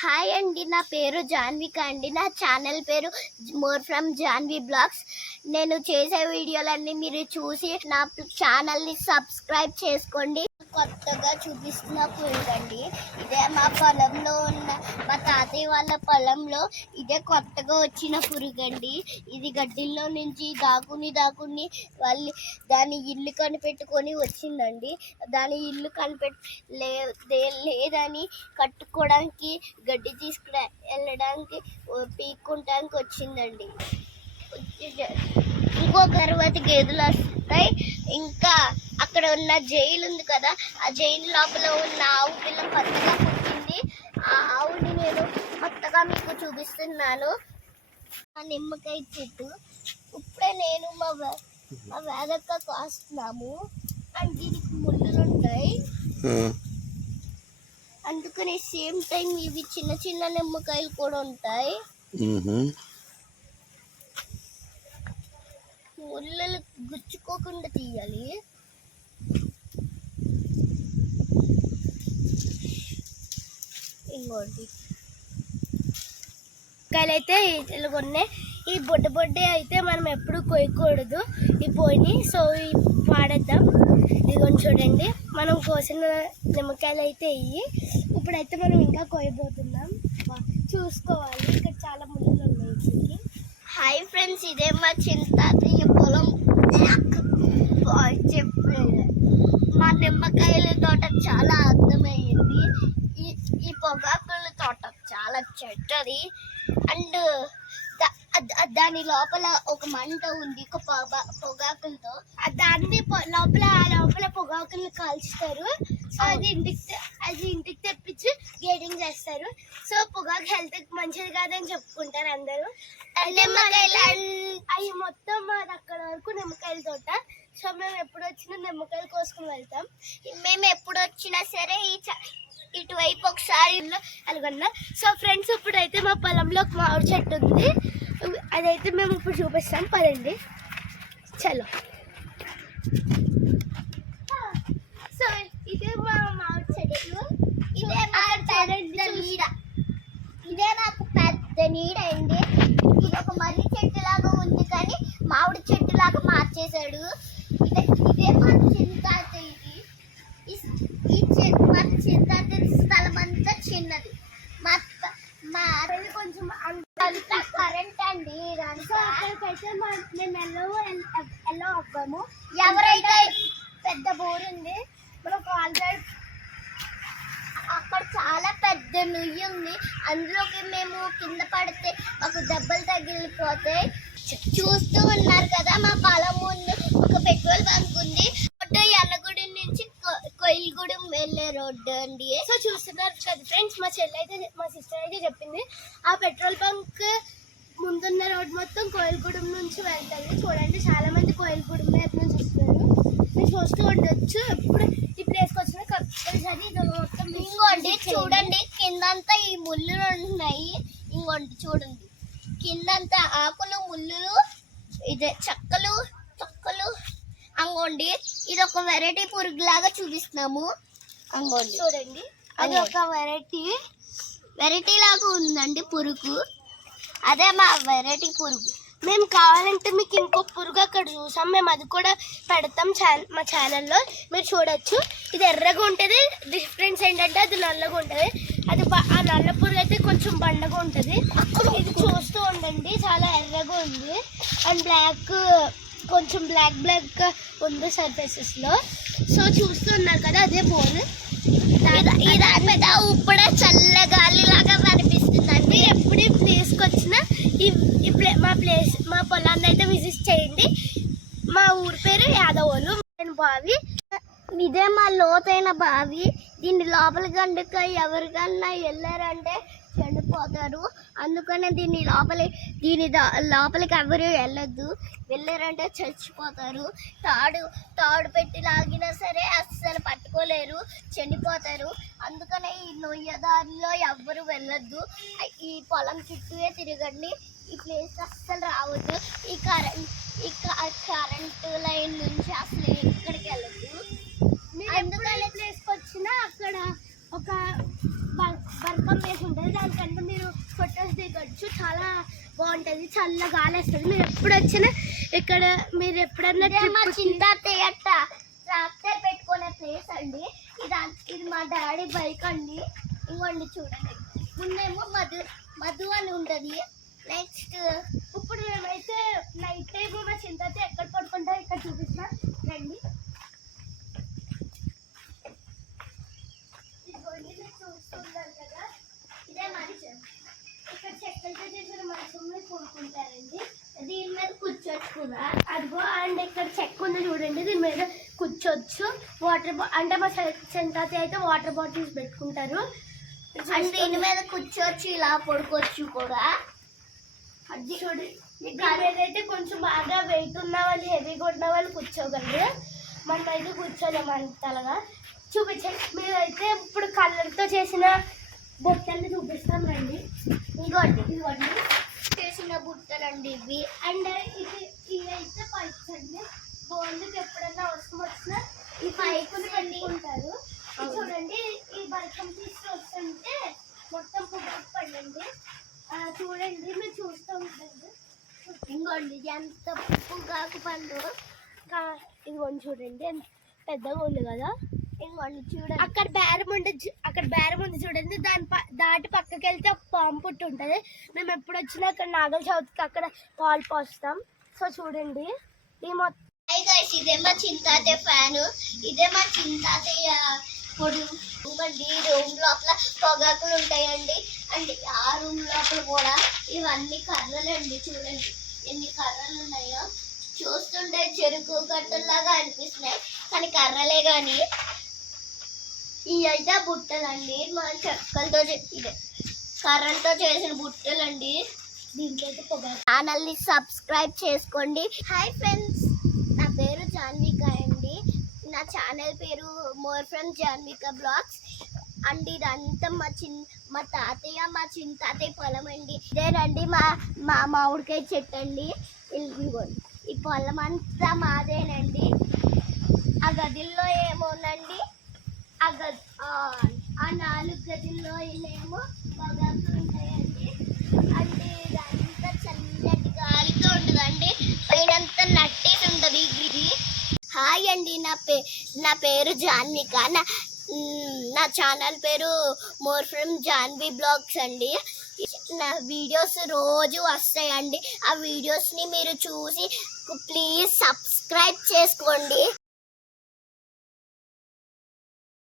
Hi అండి, నా పేరు జాన్విక అండి. నా ఛానల్ పేరు మోర్ ఫ్రమ్ జాన్వి బ్లాగ్స్. నేను చేసే వీడియోలన్నీ మీరు చూసి నా ఛానల్ని సబ్స్క్రైబ్ చేసుకోండి. కొత్తగా చూపిస్తున్న పురుగండి. ఇదే మా పొలంలో ఉన్న మా తాతయ్య వాళ్ళ పొలంలో ఇదే కొత్తగా వచ్చిన పురుగండి. ఇది గడ్డిల్లో నుంచి దాక్కుని వాళ్ళు దాని ఇల్లు కనిపెట్టుకొని వచ్చిందండి. దాని ఇల్లు లేదని కట్టుకోవడానికి గడ్డి తీసుకుని వెళ్ళడానికి పీక్కుంటానికి వచ్చిందండి. ఇంకొక 60 గేదెలు వస్తాయి. ఇంకా అక్కడ ఉన్న జైలు ఉంది కదా, ఆ జైలు లోపల ఉన్న ఆవు పిల్ల కొత్తగా పుట్టింది. ఆ ఆవుని నేను కొత్తగా మీకు చూపిస్తున్నాను. ఆ నిమ్మకాయ చెట్టు ఇప్పుడే నేను మా వేదక్క కాస్తున్నాము. అండ్ దీనికి ముళ్ళులు ఉంటాయి, అందుకని సేమ్ టైం ఇవి చిన్న చిన్న నిమ్మకాయలు కూడా ఉంటాయి. ముళ్ళలు గుచ్చుకోకుండా తీయాలి. ఇంకోటి కాయలు అయితే ఇలాగొన్నాయి. ఈ బొడ్డే అయితే మనం ఎప్పుడు కొయ్యకూడదు, ఈ పోయిని. సో వాడేద్దాం. ఇదిగోని చూడండి, మనం కోసిన నిమ్మకాయలు అయితే ఇవి. ఇప్పుడైతే మనం ఇంకా కొయ్యబోతున్నాం. చూసుకోవాలి, ఇక్కడ చాలా ముళ్ళు ఉన్నాయి. హాయ్ ఫ్రెండ్స్, ఇదే మా చింతాతయ్య పొలం. చెప్పలేదు, మా నిమ్మకాయల తోట చాలా అందమైంది. ఈ పొగాకుల తోట చాలా చెడ్డది. అండ్ దాని లోపల ఒక మంట ఉంది, ఒక పొగాకులతో. దాన్ని లోపల పొగాకులు కాల్చుతారు. సో అది ఇంటికి తెప్పించి గేటింగ్ చేస్తారు. సో పొగాకు హెల్త్ మంచిది కాదని చెప్పుకుంటారు అందరూ. నిమ్మకాయలు అవి మొత్తం మాది అక్కడ వరకు నిమ్మకాయల తోట. సో మేము ఎప్పుడు వచ్చినా నిమ్మకాయలు కోసుకుని వెళ్తాం. మేము ఎప్పుడు వచ్చినా సరే ఇటువైపు ఒకసారి అలాగన్నా. సో ఫ్రెండ్స్, ఇప్పుడైతే మా పొలంలో ఒక మామిడి చెట్టు ఉంది. అదైతే మేము ఇప్పుడు చూపిస్తాం, పదండి. చలో. సో ఇదే మా మామిడి చెట్టు. ఇదే నాకు పెద్ద నీడ అయింది. ఇది ఒక మర్రి చెట్టు లాగా ఉంది, కానీ మామిడి చెట్టు లాగా మార్చేశాడు. ఇదే మా చింతాతయ్యకి. మా చింతాతయ్య స్థలం అంతా చిన్నది. మా కొంచెం అంత కరెంట్ అండి. అక్కడికైతే మేము ఎల్లో అవ్వము. ఎవరైతే పెద్ద బోర్ ఉంది, మనకు ఆల్రెడీ అక్కడ చాలా పెద్ద నుయ్యి ఉంది. అందులోకి మేము కింద పడితే మాకు దెబ్బలు తగిలిపోతాయి. చూస్తూ ఉన్నారు కదా, మా పొలం ముందు ఒక పెట్రోల్ బంక్ ఉంది. ఎన్నగూడి నుంచి కొయిల్గూడెం వెళ్ళే రోడ్డు అండి. సో చూస్తున్నారు కదా ఫ్రెండ్స్, మా సిస్టర్ అయితే చెప్పింది ఆ పెట్రోల్ బంక్ ముందున్న రోడ్ మొత్తం కోయిల్గూడెం నుంచి వెళ్తుంది. చూడండి, చాలా మంది కోయిల్గూడెం వైపు నుంచి వస్తున్నారు. మీరు చూస్తూ ఉండొచ్చు. ఎప్పుడు ఈ ప్లేస్కి వచ్చిన కంపల్సరీ మొత్తం. ఇంకోండి చూడండి, కిందంతా ఈ ముళ్ళు ఉన్నాయి. ఇంకోండి చూడండి, కిందంతా ఆకులు, ముళ్ళు, ఇదే చెక్కలు. అంగోండి, ఇది ఒక వెరైటీ పురుగు లాగా చూపిస్తున్నాము. అంగోండి చూడండి, అది ఒక వెరైటీ లాగా ఉందండి పురుగు. అదే మా వెరైటీ పురుగు. మేము కావాలంటే మీకు ఇంకో పురుగు అక్కడ చూసాం, మేము అది కూడా పెడతాం మా ఛానల్లో, మీరు చూడొచ్చు. ఇది ఎర్రగా ఉంటుంది. డిఫరెన్స్ ఏంటంటే అది నల్లగా ఉంటుంది. అది ఆ నల్ల పురుగు అయితే కొంచెం బండగా ఉంటుంది. ఇది చూస్తూ ఉండండి, చాలా ఎర్రగా ఉంది. అండ్ కొంచెం బ్లాక్ ఉంది సర్ఫేసెస్లో. సో చూస్తున్నారు కదా, అదే బోన్. దాని మీద ఇప్పుడే చల్లగాలి లాగా కనిపిస్తుందండి. ఎప్పుడు ఈ ప్లేస్కి వచ్చినా మా పొలాన్ని అయితే విజిట్ చేయండి. మా ఊరి పేరు యాదవోలు బావి. ఇదే మా లోతైన బావి. దీని లోపల గండుక ఎవరికన్నా వెళ్ళారంటే చనిపోతారు. అందుకనే దీని లోపలికి ఎవరు వెళ్ళారంటే చచ్చిపోతారు. తాడు పెట్టి లాగినా సరే అస్సలు పట్టుకోలేరు, చనిపోతారు. అందుకనే ఈ నొయ్యదారిలో ఎవ్వరు వెళ్ళొద్దు. ఈ పొలం చుట్టూనే తిరగండి. ఈ ప్లేస్ అస్సలు రావద్దు. ఈ కరెంటు లైన్ నుంచి అసలు ఎక్కడికి వెళ్ళద్దు. అందుకనే ప్లేస్కి వచ్చినా అక్కడ ఒక బర్కం వేసి ఉంటుంది, దాని గచ్చు చాలా బాగుంటుంది, చల్ల గాలి వస్తుంది. మీరు ఎప్పుడు వచ్చినా ఇక్కడ మీరు ఎప్పుడన్నా మా చింత ట్రాక్టర్ పెట్టుకునే ప్లేస్ అండి. ఇది మా డాడీ బైక్ అండి. ఇంకోండి చూడండి, ముందేమో మధు అని ఉంటుంది. నెక్స్ట్ ఇప్పుడు మేమైతే నైట్ టైం మా చింత ఎక్కడ పడుకుంటా ఇక్కడ చూపిస్తా రండి. ఇదిగోండి మీరు చూస్తున్నారు కదా, ఇదే మంచం. ఇక్కడ చెక్కలతో చేసిన మంచంలో కొనుక్కుంటారండి. దీని మీద కూర్చోవచ్చు కూడా, అదిగో. అండ్ ఇక్కడ చెక్క ఉంది చూడండి, దీని మీద కూర్చోవచ్చు. అంటే మా చింతాత అయితే వాటర్ బాటిల్స్ పెట్టుకుంటారు. అండ్ దీని మీద కూర్చోవచ్చు, ఇలా పడుకోవచ్చు కూడా. అది చూడండి, అయితే కొంచెం బాగా వెయిట్ ఉన్న వాళ్ళు, హెవీగా ఉన్న వాళ్ళు కూర్చోగలరు. మనం అయితే కూర్చోలేము అంతలాగా. చూపించండి. మీరైతే ఇప్పుడు కళ్ళతో చేసిన బుట్టలు చూపిస్తాం రండి. ఇదిగోండి చేసిన బుట్టలండి ఇవి. అండ్ ఇవి అయితే పైప్స్ అండి. బోన్లకు ఎప్పుడన్నా అవసరం వచ్చినా ఈ పైపులు పెట్టుకుంటారు. చూడండి, ఈ బల్కం తీసుకు వస్తుంటే మొత్తం పొగాకు పండండి. చూడండి, మీరు చూస్తూ ఉంటుంది. ఇంకోండి ఎంత పొగాకు పండు. ఇదిగోండి చూడండి, ఎంత పెద్దగా ఉంది కదా. ఇంకోండి చూడండి, అక్కడ బేరం ఉంది చూడండి. దాటి పక్కకి వెళ్తే ఒక పాము పుట్టు ఉంటుంది. మేము ఎప్పుడు వచ్చినా అక్కడ నాగల చవితికి అక్కడ పాలు పోస్తాం. సో చూడండి, ఈ మొత్తం. ఇదే మా చింతాతే ఫ్యాను, ఇదే మా చింతాతయ్య పొడి. ఇంకోండి, రూమ్ లోపల పొగాకులు ఉంటాయండి. అండ్ ఆ రూమ్ లోపల కూడా ఇవన్నీ కర్రలండి. చూడండి ఎన్ని కర్రలు ఉన్నాయో. చూస్తుంటే చెరుకు గట్టల్లాగా అనిపిస్తున్నాయి, కానీ కర్రలే. కానీ ఇవి అయితే బుట్టలండి, మన చెక్కలతో ఇదే కర్రలతో చేసిన బుట్టలండి. దీంట్లో అయితే పొగాకు. ఛానల్ని సబ్స్క్రైబ్ చేసుకోండి. హాయ్ ఫ్రెండ్స్, నా పేరు జాన్విక అండి. నా ఛానల్ పేరు more from Janvika blogs. And ఇదంతా మా తాతయ్య, మా చింతాతయ్య పొలం అండి. ఇదేనండి మా మామిడికాయ చెట్టు అండి. ఇదిగోండి, ఈ పొలం అంతా మాదేనండి. ఆ గదిల్లో ఏమోనండి, ఆ 4 గదుల్లో ఏమో పొగాకులు ఉంటాయండి. అంటే ఇదంతా చల్లటి గాలితో ఉంటుందండి. పైనంతా నట్టేసి ఉంటుంది ఇది. హాయ్ అండి, నా పేరు జాన్విక. నా ఛానల్ పేరు మోర్ ఫ్రమ్ జాన్వి బ్లాగ్స్ అండి. నా వీడియోస్ రోజు వస్తాయండి. ఆ వీడియోస్ని మీరు చూసి ప్లీజ్ సబ్స్క్రైబ్ చేసుకోండి.